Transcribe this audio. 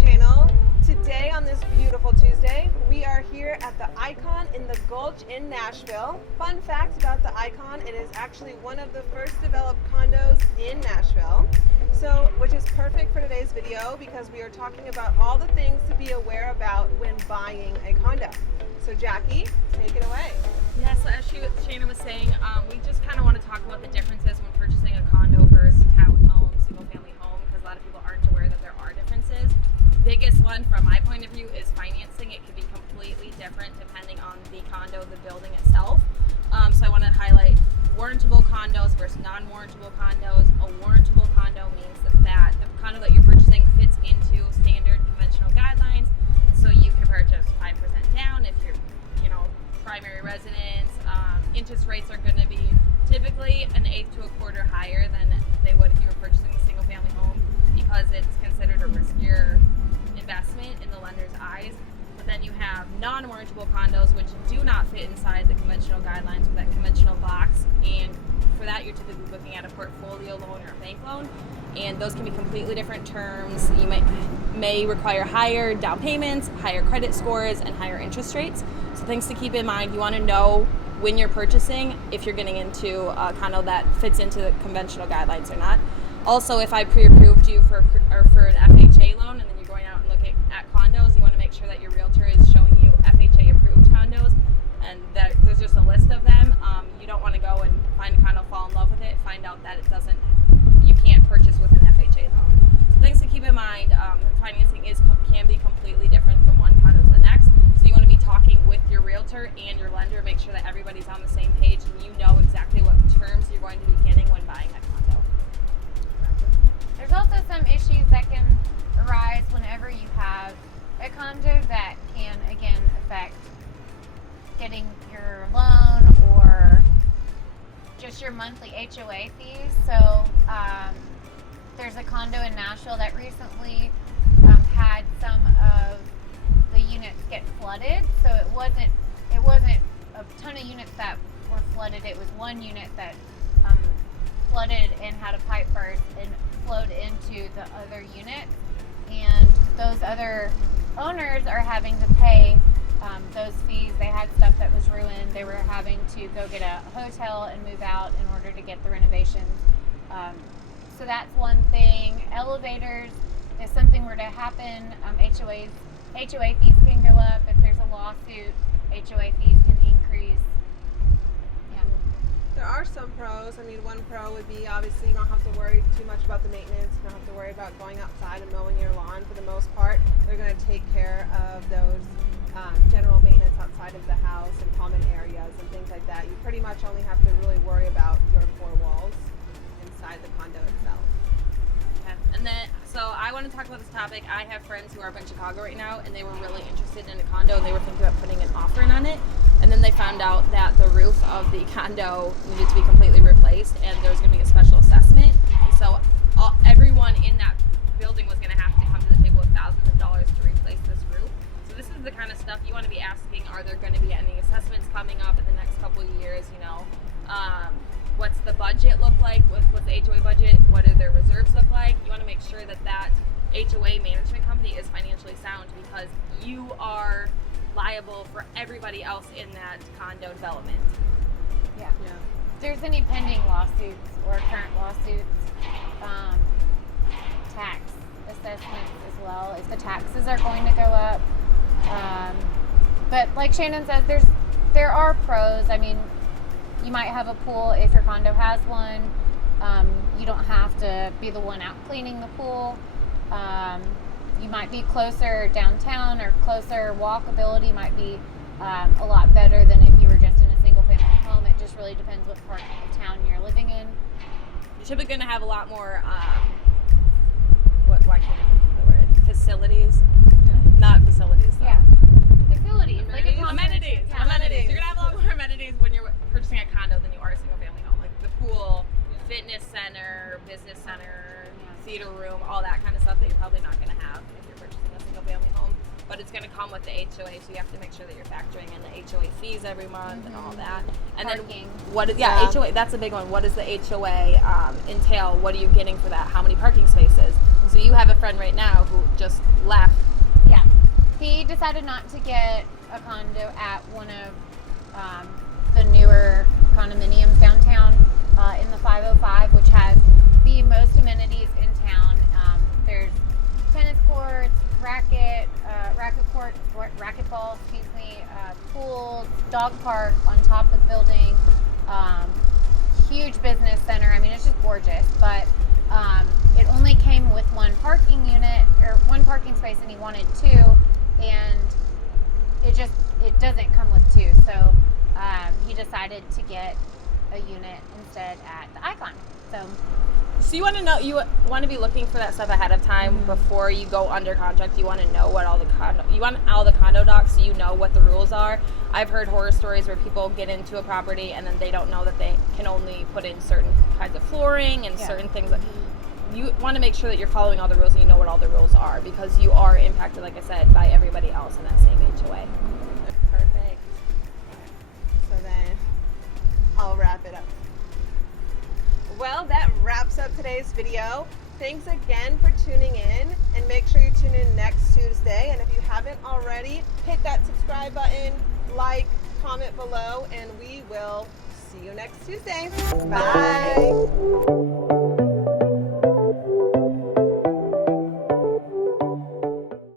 channel. Today on this beautiful Tuesday, we are here at the Icon in the Gulch in Nashville. Fun fact about the Icon, it is actually one of the first developed condos in Nashville. Which is perfect for today's video because we are talking about all the things to be aware about when buying a condo. So Jackie, take it away. Yeah, so as Shannon was saying, we just kind of want to talk about the differences when purchasing a condo versus townhome, single-family home, because a lot of people aren't aware that there are differences. Biggest one from my point of view is financing. It can be completely different depending on the condo, the building itself. So I want to highlight warrantable condos versus non-warrantable condos. A warrantable condo means that the condo that you're purchasing fits into standard conventional guidelines. So you can purchase 5% down if you're, primary residence. Interest rates are going to be typically an eighth to a quarter higher than they would if you were purchasing a single family home because it's considered a riskier investment in the lender's eyes. But then you have non-warrantable condos which do not fit inside the conventional guidelines with that conventional box, and for that you're typically looking at a portfolio loan or a bank loan, and those can be completely different terms. You may require higher down payments, higher credit scores, and higher interest rates. So things to keep in mind. You want to know when you're purchasing if you're getting into a condo that fits into the conventional guidelines or not. Also, if I pre-approved you for an FHA loan and then you're going out and looking at condos, you want to make sure that your realtor is showing you FHA approved condos, and that there's just a list of them. You don't want to go and find a condo, fall in love with it, find out that you can't purchase with an FHA loan. So things to keep in mind, financing can be completely different from one condo to the next. So you want to be talking with your realtor and your lender, make sure that everybody's on the same page and you know exactly what terms you're going to be getting when buying a condo. There's also some issues that can arise whenever you have a condo that can, again, affect getting your loan or just your monthly HOA fees. So there's a condo in Nashville that recently had some of the units get flooded. So it wasn't a ton of units that were flooded. It was one unit that flooded and had a pipe burst and flowed into the other unit, and those other owners are having to pay those fees. They had stuff that was ruined. They were having to go get a hotel and move out in order to get the renovations. So that's one thing. Elevators, if something were to happen, HOA fees can go up. If there's a lawsuit, HOA fees can increase. Yeah. There are some pros. One pro would be obviously you don't have to worry too much about the maintenance. You don't have to worry about going outside and mowing your lawn. For the most part, they're going to take care of those general maintenance outside of the house and common areas and things like that. You pretty much only have to really worry about your four walls inside the condo itself. Okay. And then, so I want to talk about this topic. I have friends who are up in Chicago right now, and they were really interested in a condo, and they were thinking about putting an offer in on it. And then they found out that the roof of the condo needed to be completely replaced, and there was going to be a special assessment. And so everyone in that building was going to have to come to the table with thousands of dollars to replace this roof. So this is the kind of stuff you want to be asking. Are there going to be any assessments coming up in the next couple of years? What's the budget look like? What's the HOA budget? What do their reserves look like? You want to make sure that HOA management company is financially sound, because you are liable for everybody else in that condo development. Yeah. If there's any pending lawsuits or current lawsuits, tax assessments as well, if the taxes are going to go up. But like Shannon says, there are pros. You might have a pool if your condo has one. You don't have to be the one out cleaning the pool. You might be closer downtown, or closer walkability might be a lot better than if you were just in a single family home. It just really depends what part of town you're living in. You're typically going to have a lot more, why can't I think of the word? Facilities? Yeah. Not facilities, though. Yeah. Facilities. Amenities. Yeah. Amenities. You're going to have a lot more amenities when you're purchasing a condo than you are a single family home. Like the pool, fitness center, business center, theater room, all that kind of stuff that you're probably not going to have if you're purchasing a single family home. but it's going to come with the HOA, so you have to make sure that you're factoring in the HOA fees every month and all that. And Parking. then what is HOA? That's a big one. What does the HOA entail? What are you getting for that? How many parking spaces? So you have a friend right now who just left. Yeah. He decided not to get a condo at one of the newer condominiums downtown in the 505, which has the most amenities in town. There's tennis courts, racquetball, pools, dog park on top of the building, huge business center. I mean, it's just gorgeous, but it only came with one parking unit or one parking space, and he wanted two, and it doesn't come with two, so he decided to get a unit instead at the Icon. So you want to be looking for that stuff ahead of time before you go under contract. You want to know what you want all the condo docs, so you know what the rules are. I've heard horror stories where people get into a property and then they don't know that they can only put in certain kinds of flooring and certain things. You want to make sure that you're following all the rules and you know what all the rules are, because you are impacted, like I said, by everybody else in that same HOA. Perfect. So then I'll wrap it up. Well, that wraps up today's video. Thanks again for tuning in, and make sure you tune in next Tuesday. And if you haven't already, hit that subscribe button, like, comment below, and we will see you next Tuesday. Bye.